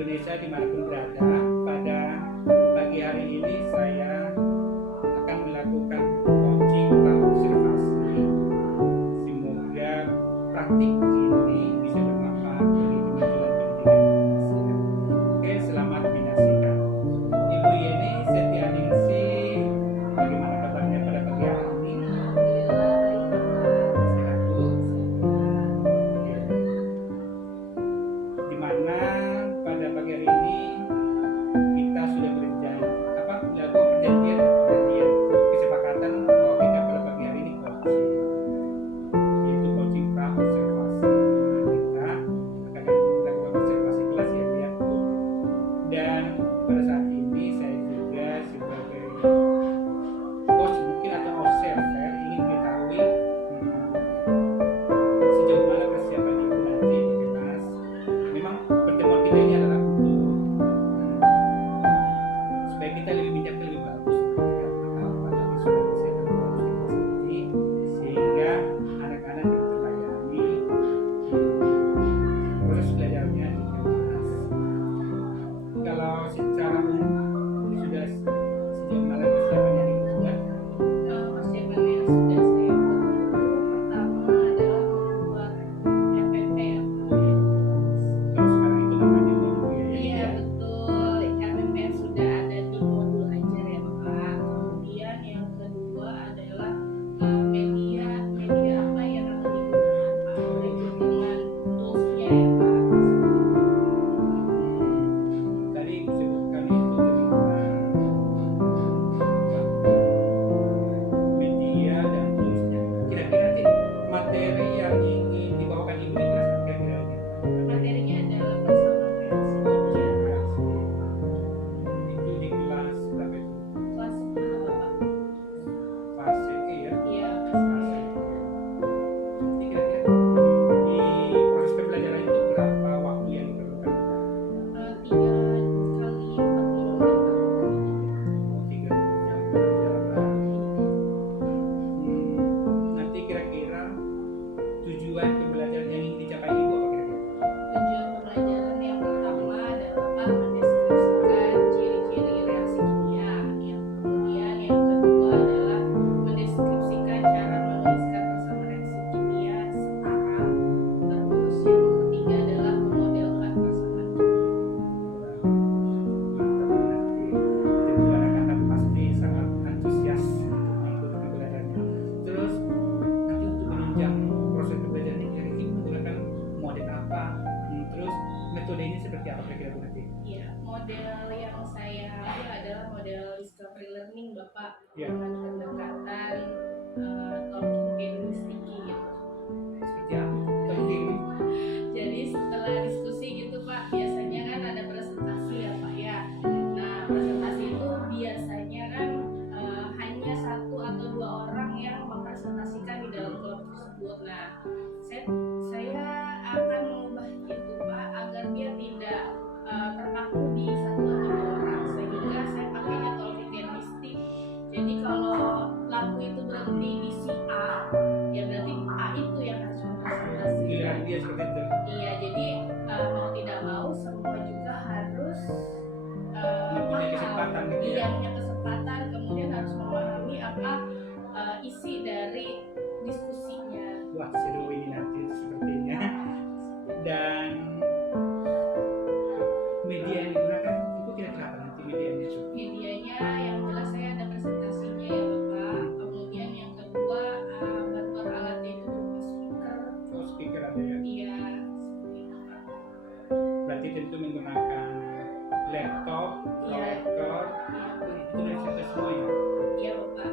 Indonesia dimanapun berada. Pada pagi hari ini saya akan melakukan coaching observasi. Semoga praktik ini bisa bermanfaat bagi kemajuan pendidikan Indonesia. Oke, selamat menyaksikan. Ibu Yeni Setianingsi, bagaimana kabarnya pada pagi hari ini? Sehat, Bu? Oke. Di mana pada pagi hari ini kita sudah melakukan perjanjian kesepakatan bahwa kita pada pagi hari ini coaching, yaitu coaching pra observasi. Kita akan melakukan observasi kelas ya. Dan pada saat ini saya juga sebagai coach mungkin atau observer ingin mengetahui sejauh mana persiapan ibu nanti di kelas. Memang pertemuan kita ini adalah untuk supaya kita lebih bijak, lebih bagus apalagi sudah bisa ini, sehingga anak-anak yang terlayani proses belajarnya di kelas. Kalau secara umum sudah sejauh mana persiapannya dibuat? Persiapan yang sudah saya buat pertama adalah membuat RPP ya. Kalau sekarang itu namanya modul ya. Iya betul, RPP sudah ada di modul ajar ya Bapak. Kemudian yang kedua adalah media apa yang akan digunakan Pak, berikut dengan toolsnya ya Pak. Tadi disebutkan itu tentang media dan tulisnya. Kira-kira nanti materi yang ingin dibawakan ibu di kelas kira-kira Materinya adalah bersama reaksi itu di kelas berapa itu? kelas 10 Bapak. Fase E ya. Iya. Fase E. Jadi kira-kira di proses pembelajaran itu berapa waktu yang diperlukan? 3 kali 45 menit. Oh, 3 jam pelajaran. Nanti kira-kira tujuan pembelajaran yang ingin dicapai ibu apa kira-kira? Tujuan pembelajaran yang pertama adalah mendeskripsikan ciri-ciri reaksi kimia. Yang kemudian yang kedua adalah mendeskripsikan cara menuliskan persamaan reaksi kimia setara. Terus yang ketiga adalah memodelkan persamaan kimia. Mantap, nanti tentu anak-anak pasti sangat antusias untuk mengikuti pembelajarannya. Terus nanti untuk menunjang proses pembelajaran ini kira-kira menggunakan model apa? Terus metodenya seperti apa kira-kira Bu nanti? Ya, model yang saya ambil adalah model discovery learning Bapak, Ya. dengan pendekatan talking game sticky gitu. Seperti apa? Talking. Jadi setelah diskusi gitu Pak, biasanya kan ada presentasi ya Pak ya. Nah presentasi itu biasanya kan hanya 1 atau 2 orang yang mempresentasikan di dalam kelompok tersebut. Nah saya akan mengubah itu Pak agar dia tidak terpaku di 1 atau 2 orang, sehingga saya pakainya talking game stick. Jadi kalau lampu itu berhenti di si A, ya berarti A itu yang harus mempresentasikan. Giliran dia seperti itu. Iya, jadi mau tidak mau semua juga harus Mempunyai kesempatan gitu ya. Iya, punya kesempatan, kemudian harus memahami apa isi dari diskusinya. Wah, seru ini nanti sepertinya. Dan media yang digunakan itu kira-kira apa nanti medianya itu? Medianya yang jelas saya ada presentasinya ya Bapak. Kemudian yang kedua bantuan alatnya itu berupa speaker. Oh, speaker ada ya. Iya, seperti itu Pak. Berarti tentu menggunakan laptop, Iya. proyektor, itu dari semua ya. Iya Bapak.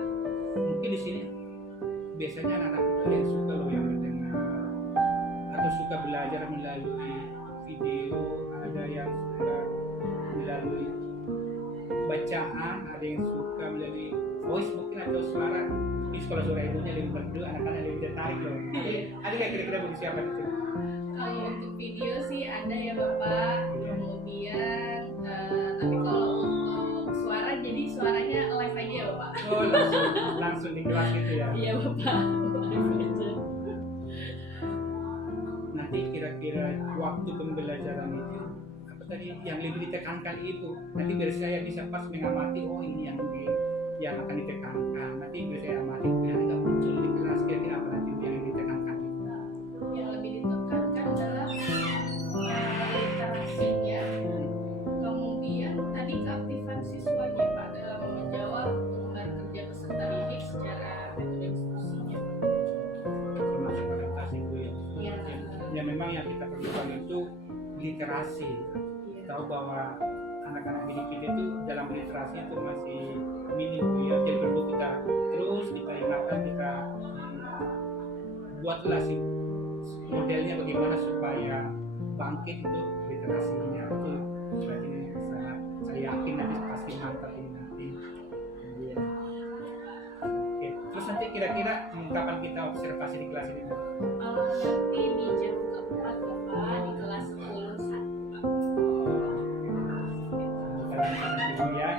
Mungkin di sini biasanya anak-anak itu ada yang suka loh yang mendengar atau suka belajar melalui video, ada yang suka melalui bacaan, ada yang suka melalui voice mungkin atau suara. Di sekolah suara ibunya lebih merdu, anak-anak lebih tertarik loh. Ada nggak kira-kira bagi siapa itu? Kalau untuk video sih ada ya Bapak. Kemudian tapi kalau untuk suara, jadi suaranya live aja ya Bapak. Oh, langsung di kelas gitu ya. Iya Bapak, live aja. Nanti kira-kira waktu pembelajaran itu apa tadi yang lebih ditekankan itu. Nanti biar saya bisa pas mengamati, oh ini yang akan ditekankan. Nanti biar saya amati, biar nggak muncul di kelas kira-kira apa nanti yang ditekankan. Yang lebih ditekankan adalah literasinya, kemudian tadi keaktifan siswanya Pak dalam menjawab lembar kerja peserta didik secara metode diskusinya. Termasuk orientasi itu ya. Iya. Ya memang yang kita perlukan itu literasi. Tahu bahwa anak-anak didik kita itu dalam literasi itu masih minim ya. Jadi perlu kita terus kita ingatkan, kita buatlah sih modelnya bagaimana supaya bangkit itu literasinya itu. Berarti saya yakin nanti pasti mantap ini nanti. Iya. Oke. Terus nanti kira-kira kapan kita observasi di kelas ini? Nanti di jam keempat Bapak di kelas 10 ya.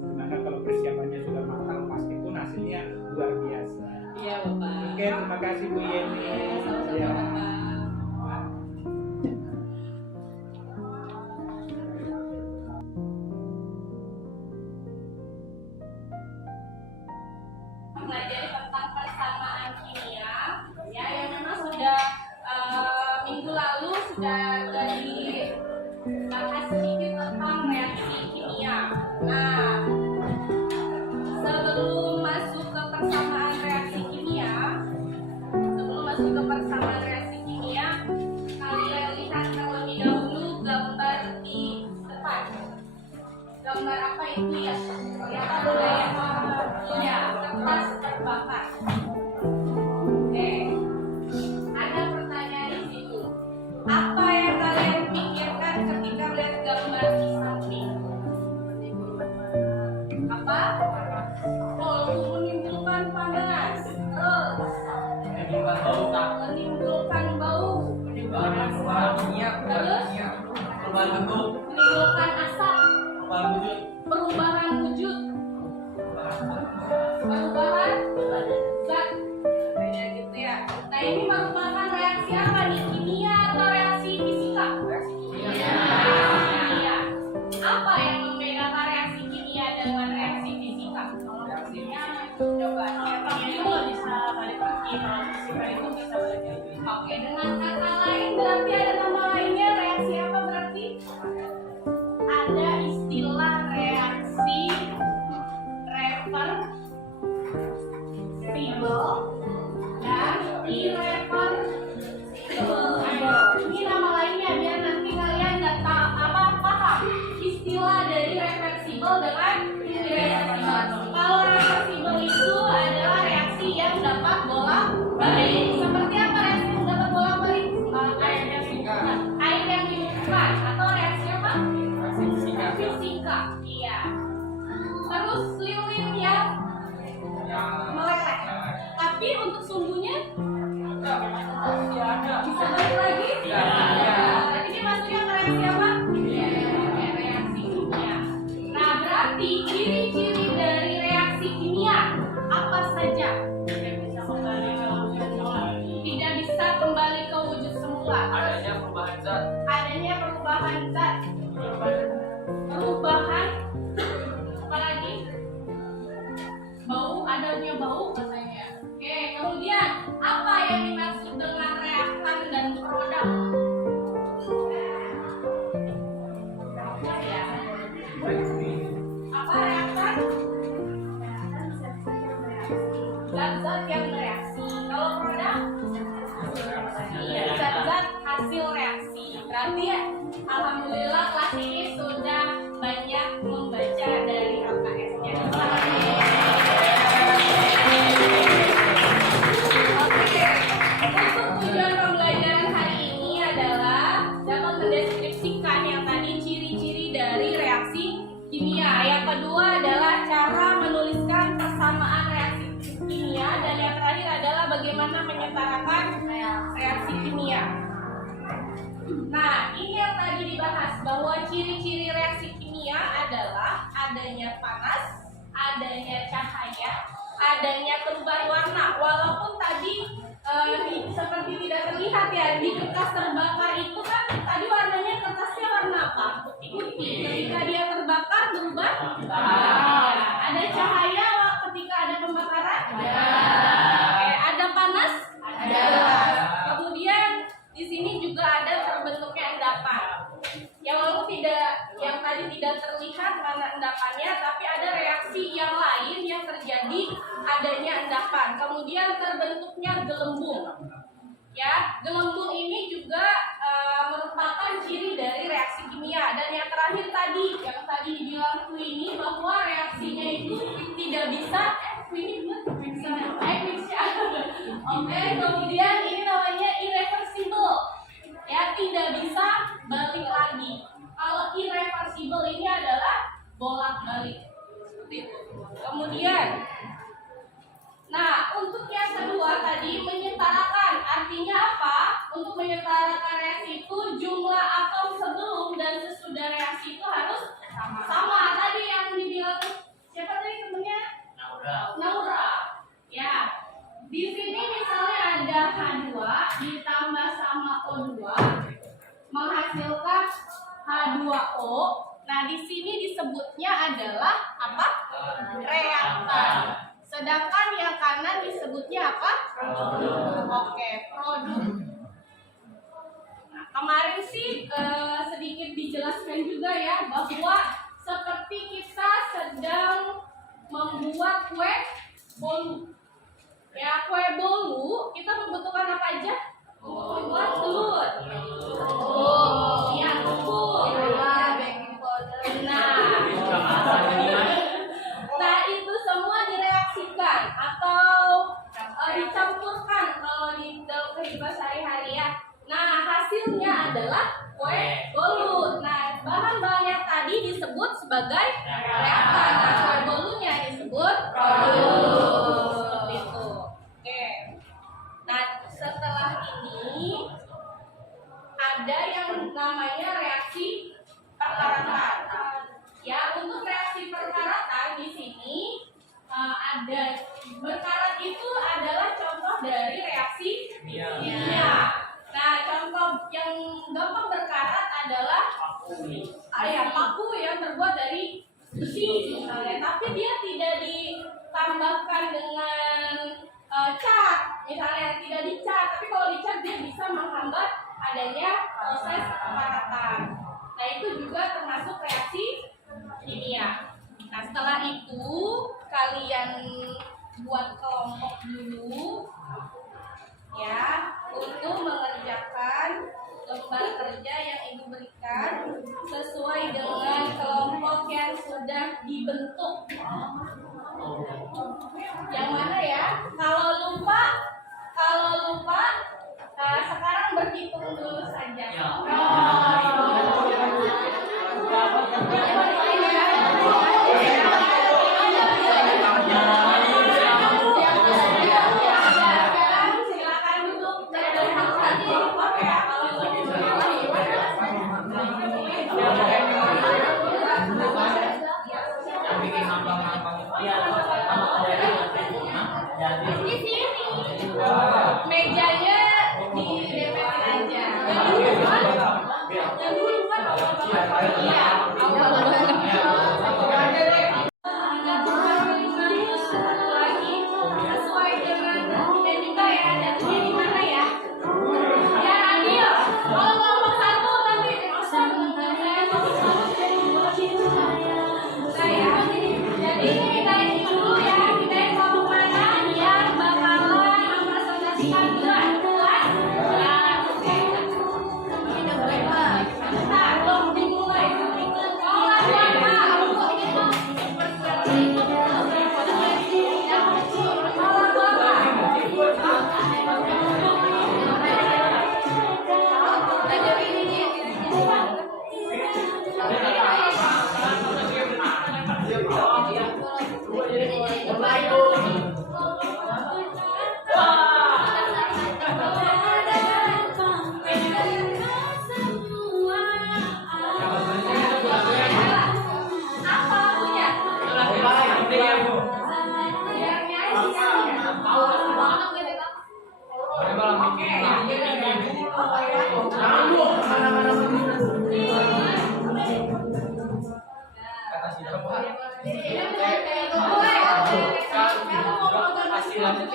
Dimana kalau persiapannya sudah matang pasti pun hasilnya luar biasa. Iya Bapak. Oke, terima kasih Bu Yeni. Sama-sama Ya. Bapak. Mempelajari tentang persamaan kimia ya, yang memang sudah minggu lalu sudah dibahas sedikit tentang reaksi kimia. Nah, sebelum masuk ke persamaan reaksi kimia, kalian lihat terlebih dahulu gambar di depan. Gambar apa itu ya? Kelihatan udah ya? Ya, kertas terbakar. Oke. Ada pertanyaan di situ. Apa yang kalian pikirkan ketika melihat gambar di samping? Apa? Oh, menimbulkan panas. Terus menimbulkan bau. Terus menimbulkan asap. Perubahan wujud. Perubahan zat. Kayak gitu ya. Nah, ini merupakan reaksi apa nih? Kimia atau reaksi fisika? Reaksi kimia. Apa yang membedakan reaksi kimia dengan reaksi fisika? Kalau reaksinya coba itu bisa balik lagi, kalau fisika itu bisa balik lagi. Oke, dengan kata lain berarti ada nama lainnya, reaksi apa berarti? Ada istilah reaksi reversible dan irreversible. Ini nama lainnya biar nanti kalian paham istilah dari reversible dengan irreversible. Kalau reversible itu adalah reaksi yang dapat bolak-balik. Seperti apa reaksi yang dapat bolak-balik? Air yang dibekukan atau reaksi apa? Fisika. Iya. Terus lilin yang meleleh. Tapi untuk sumbunya bisa balik lagi? Berarti dia masuknya ke reaksi apa? Reaksi kimia. Nah, berarti ciri-ciri dari reaksi kimia apa saja? Tidak bisa kembali ke wujud semula. Adanya perubahan zat. Perubahan apa lagi? Bau, adanya bau katanya. Oke, kemudian apa yang dimaksud dengan reaktan dan produk? Ya. Apa reaktan? Zat-zat yang bereaksi. Kalau produk? Iya, zat-zat hasil reaksi. Berarti ya, alhamdulillah kelas ini sudah banyak membaca dari LKS-nya. Oke, untuk tujuan pembelajaran hari ini adalah dapat mendeskripsikan yang tadi ciri-ciri dari reaksi kimia. Yang kedua adalah cara menuliskan persamaan reaksi kimia, dan yang terakhir adalah bagaimana menyetarakan reaksi kimia. Nah, ini yang tadi dibahas bahwa ciri-ciri reaksi kimia adalah adanya panas, adanya cahaya, adanya perubahan warna. Walaupun tadi seperti tidak terlihat ya di kertas terbakar itu kan tadi warnanya kertasnya warna apa? Putih. Ketika dia terbakar berubah? Ya. Ada cahaya ketika ada pembakaran? Ada panas? Ada. Kemudian di sini juga ada terbentuknya endapan. Yang walaupun yang tadi tidak terlihat mana endapannya, tapi ada reaksi yang lain yang terjadi adanya endapan. Kemudian terbentuknya gelembung. Ya, gelembung ini juga merupakan ciri dari reaksi kimia. Dan yang terakhir tadi, yang tadi dibilang Queenie bahwa reaksinya itu tidak bisa Oke, kemudian ini namanya irreversible. Ya, tidak bisa balik lagi. Kalau irreversible ini adalah bolak-balik. Seperti itu. Kemudian nah, untuk yang kedua tadi menyetarakan, artinya apa? Untuk menyetarakan reaksi itu jumlah atom sebelum dan sesudah reaksi itu harus sama. Tadi yang dibilang siapa tadi temennya? Naura. Ya. Di sini misalnya ada H2 ditambah sama O2 menghasilkan H2O. Nah, di sini disebutnya adalah apa? Reaktan. Sedangkan yang kanan disebutnya apa? Oke, produk. Nah, kemarin sih sedikit dijelaskan juga ya bahwa seperti kita sedang membuat kue bolu. Ya, kue bolu kita membutuhkan apa aja? Membuat telur. Oh, iya betul. Baking powder. Nah, itu semua direaksikan atau dicampurkan kalau di dalam kehidupan sehari-hari ya. Nah, hasilnya adalah kue bolu. Nah, bahan-bahan yang tadi disebut sebagai reaktan. Nah, kue bolunya disebut produk. Seperti itu. Oke. Nah, setelah ini ada yang namanya reaksi perkaratan. Ya, untuk reaksi perkaratan di sini ada berkarat itu adalah contoh dari reaksi kimia. Nah, contoh yang gampang berkarat adalah paku yang terbuat dari besi misalnya, tapi dia tidak ditambahkan dengan cat, misalnya tidak dicat, tapi kalau dicat dia bisa menghambat adanya proses perkaratan. Nah, itu juga termasuk reaksi kimia. Nah, setelah itu kalian buat kelompok dulu ya untuk mengerjakan lembar kerja yang ibu berikan sesuai dengan kelompok yang sudah dibentuk. Yang mana ya? Kalau lupa sekarang berhitung dulu saja. Di sini mejanya di DPR aja. Yang dulu kan iya. Lagi sesuai dengan dan juga ya datunya di mana ya? Ya Adil, kalau ngomong satu nanti jadi kita ini dulu ya, kita ngomong mana yang bakalan mempresentasikan bulan. Oke.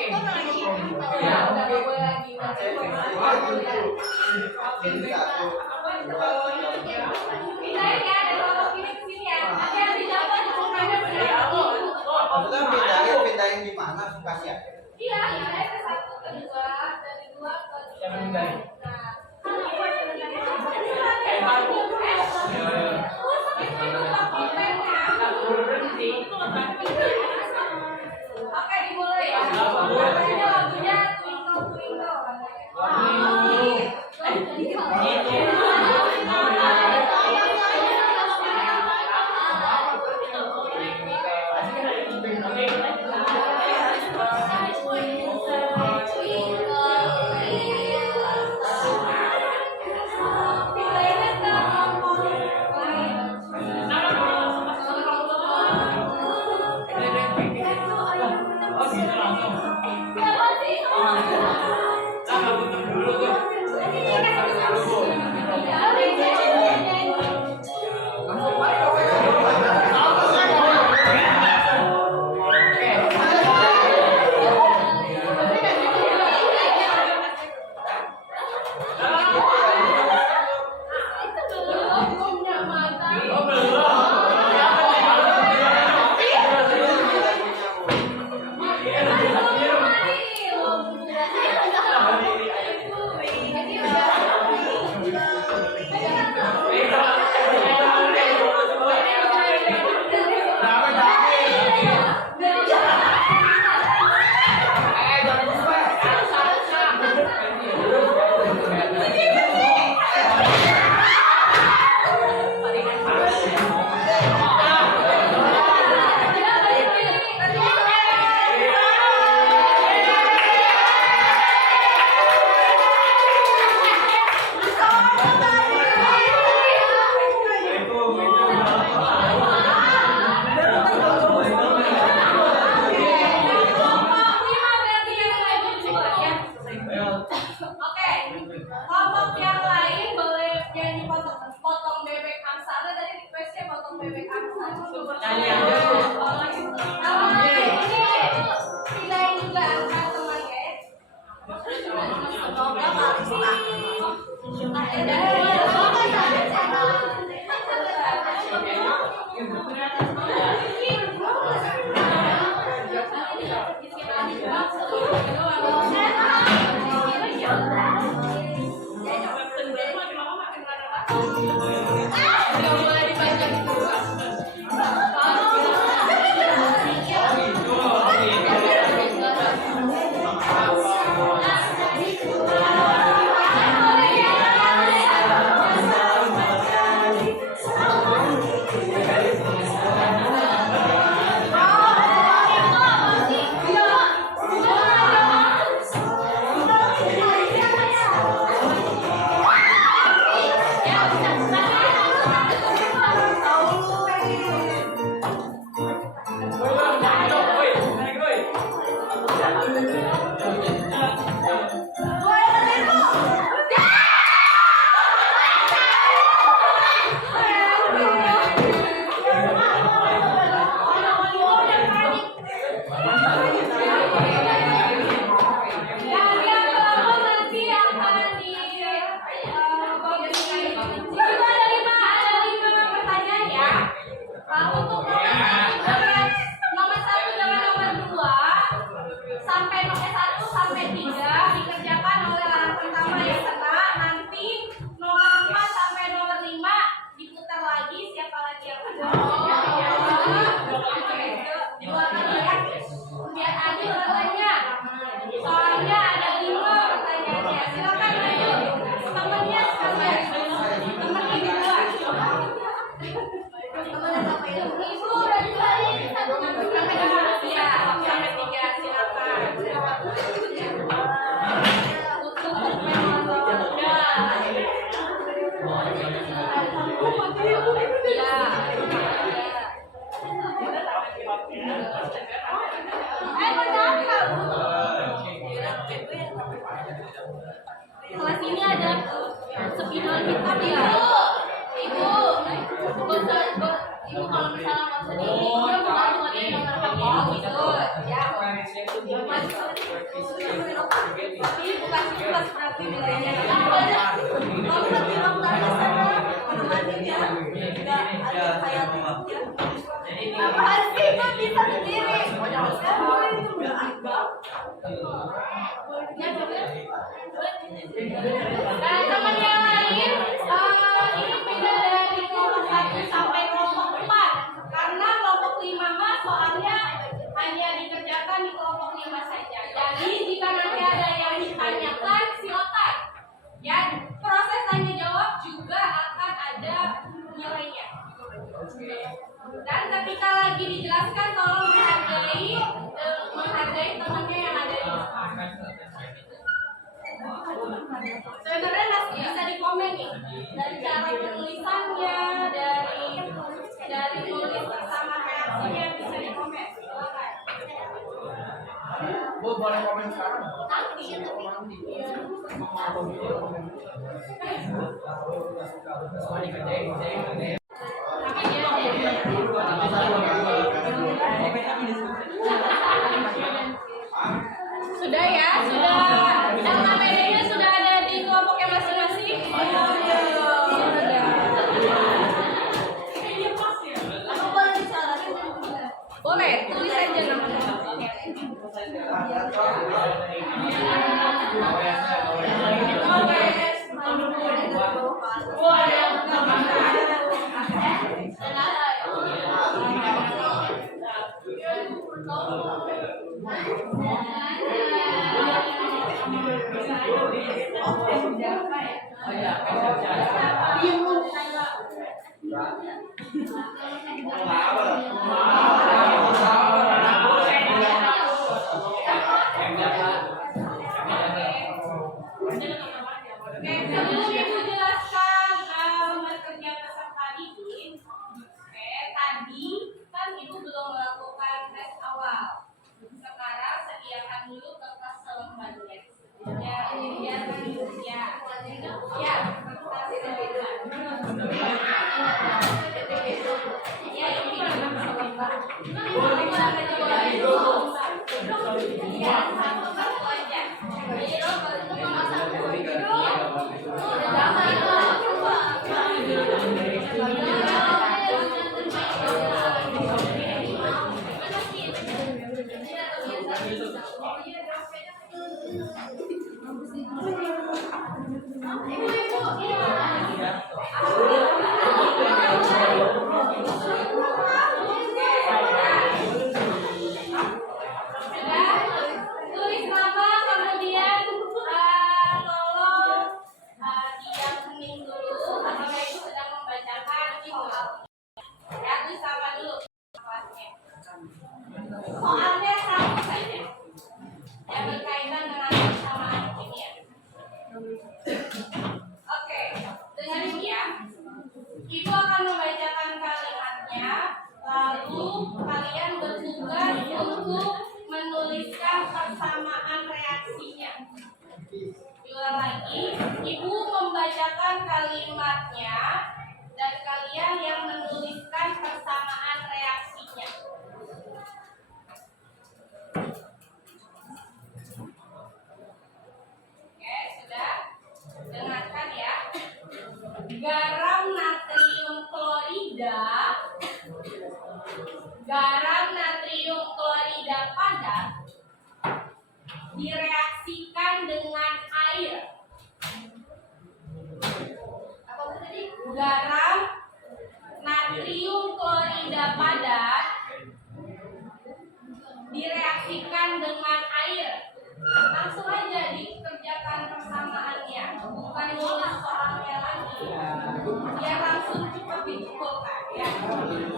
Ya, udah nggak boleh lagi. Pindahin ya, ada kelompok ini ke sini ya. Nanti yang di dalam Maksudnya pindahin di mana kasih? iya, pindahin ke satu, ke dua, dari dua ke tiga. Nah, oke, dimulai ya. Ini lagunya Twinkle Twinkle. Kelompok yang lain boleh nyanyi potong bebek Angsana. Tadi requestnya potong bebek Angsana. Ini pindahin juga angkat teman guys. Kelas ini ada spidol kita ya. Ibu kalau misalnya mau sedih, ibu mau nomor HP gitu. Ya. Nah, teman yang lain, ini beda dari kelompok 1 sampai kelompok 4. Karena kelompok 5 mah soalnya hanya dikerjakan di kelompok 5 saja. Jadi jika nanti ada yang ditanyakan, silakan. Ya, proses tanya jawab juga akan ada nilainya. Dan ketika lagi dijelaskan, tolong menghargai temannya yang ada di depan. Sebenarnya masih bisa dikomen nih, dari cara penulisannya, dari nulis bersama reaksinya bisa dikomen. Silakan. Bu, boleh komen sekarang? Nanti. Sudah ya, sudah. Data PD-nya sudah ada di kelompoknya masing-masing. Boleh, tulis aja nama-nama. Oke, sebelum Ibu jelaskan kerja peserta didik, tadi kan Ibu belum melakukan tes awal. Sekarang sediakan dulu kertas selembarnya. Ya, tulis nama, kemudian tolong diam hening dulu apabila Ibu sedang membacakan itu. Ya, tulis nama dulu kelasnya. Soalnya sama saja. Yang berkaitan dengan persamaan kimia. Oke, dengan ini ya. Ibu akan membacakan kalimatnya, lalu kalian bertugas untuk menuliskan persamaan reaksinya. Diulang lagi, Ibu membacakan kalimatnya dan kalian yang menuliskan persamaan reaksinya. Oke, sudah? Dengarkan ya. Garam natrium klorida padat direaksikan dengan air. Apa tadi? Garam natrium klorida padat direaksikan dengan air. Langsung aja dikerjakan persamaannya, bukan nulis soalnya lagi. Biar langsung cepat dikumpulkan ya.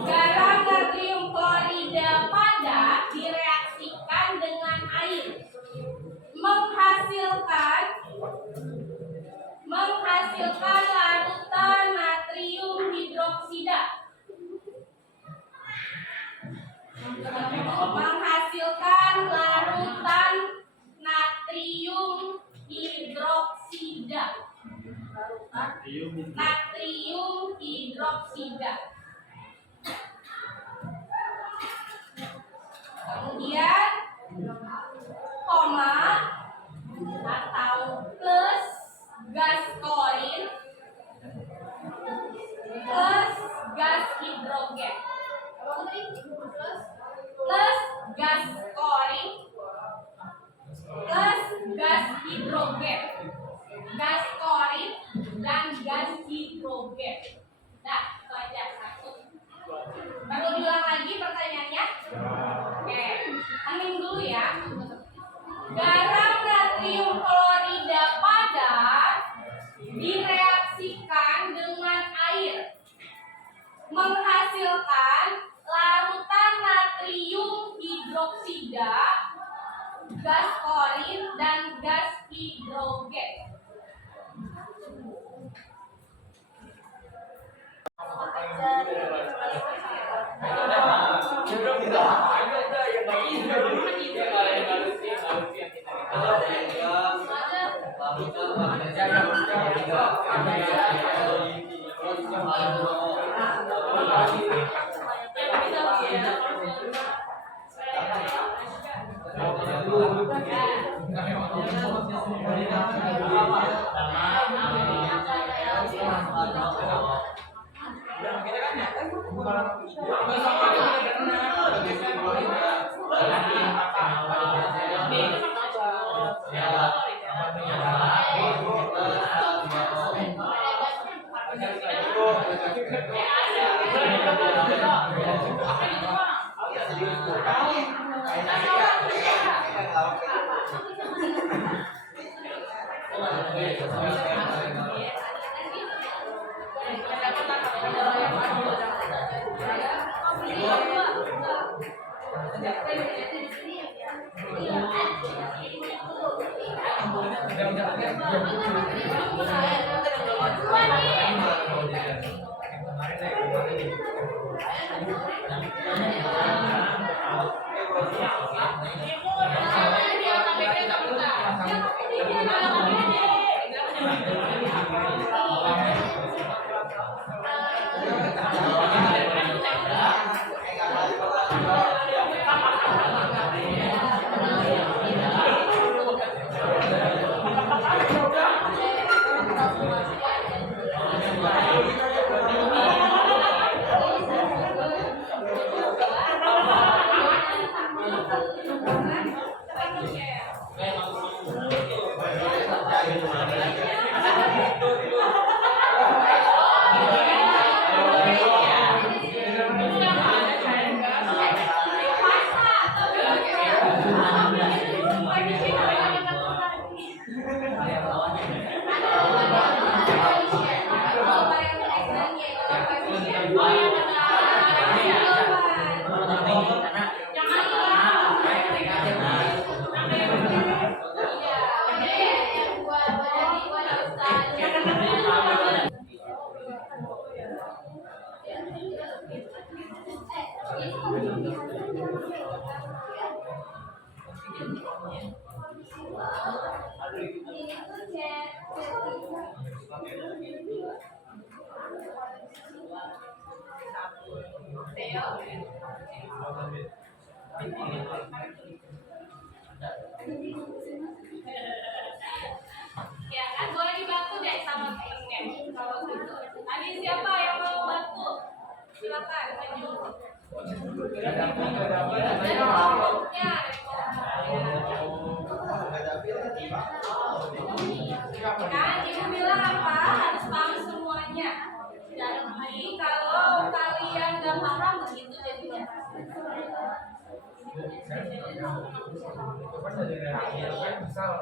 Garam natrium klorida padat direaksikan dengan air, menghasilkan larutan natrium hidroksida. Menghasilkan larutan natrium hidroksida. Natrium hidroksida. Kemudian koma atau plus gas klorin plus gas hidrogen. Plus gas klorin plus gas hidrogen. gas klorin, dan gas hidrogen. Ya kan, boleh dibantu deh sama temennya. Kalau gitu. Tadi siapa yang mau bantu? Silakan maju. Ya, kan ibu bilang apa? Harus paham semuanya. Jadi kalau kalian gak paham begitu jadinya. Misal